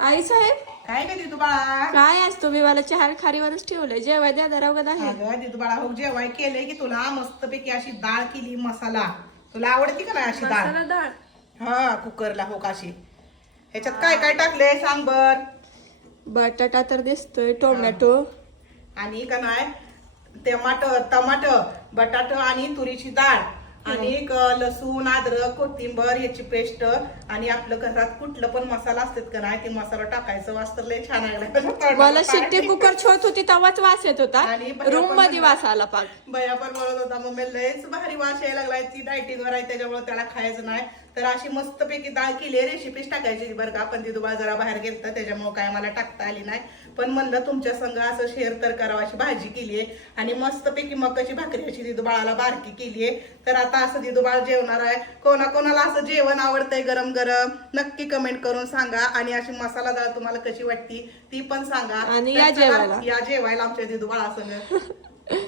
आई साहेब काय काय दिदू बाळा? काय आज तुम्ही मला चहा खारीवरच ठेवलंय जेवाय द्या दरावगत आहे. अगं दिदू बाळा, हो जेवाय केलंय की तुला मस्तपैकी अशी डाळ केली मसाला. तुला आवडती का नाही अशी डाळ? मसाला डाळ हा कुकरला हो काशी. ह्याच्यात काय काय टाकलंय सांग बर. बटाटा तर दिसतोय, टोमॅटो आणि का नाही टमाट बटाट आणि तुरीची डाळ आणि एक लसूण अद्रक कोथिंबर याची पेस्ट आणि आपलं घरात कुठलं पण मसाला असतात का नाही ते मसाला टाकायचं. वास्तव लय छान लागला. मला शिट्टी कुकर छोट होती तेव्हाच वास येत होता, आणि भैया रूम पण मध्ये वास आला पाक. बया पण बोलत होता मम्मी लयच भारी वास यायला लागलाय, ती डायटिंग वर आहे त्याच्यामुळे त्याला खायचं नाही. तर अशी मस्तपैकी डाळ केली, रेसिपीच टाकायची बरं का, पण ती दुबा जरा बाहेर गेलता त्याच्यामुळे काय मला टाकता आली नाही. पण म्हणलं तुमच्या संग असं शेअर तर करावं. अशी भाजी केलीये आणि मस्तपैकी मकाची भाकरी अशी दिदू बाळाला बारकी केलीये. तर आता असं दिदू बाळ जेवणार आहे. कोणाकोणाला असं जेवण आवडतंय गरम गरम नक्की कमेंट करून सांगा. आणि अशी मसाला डाळ तुम्हाला कशी वाटती ती पण सांगा. आणि तर या चला, जेवायला. या जेवायला आमच्या दिदू बाळा संग.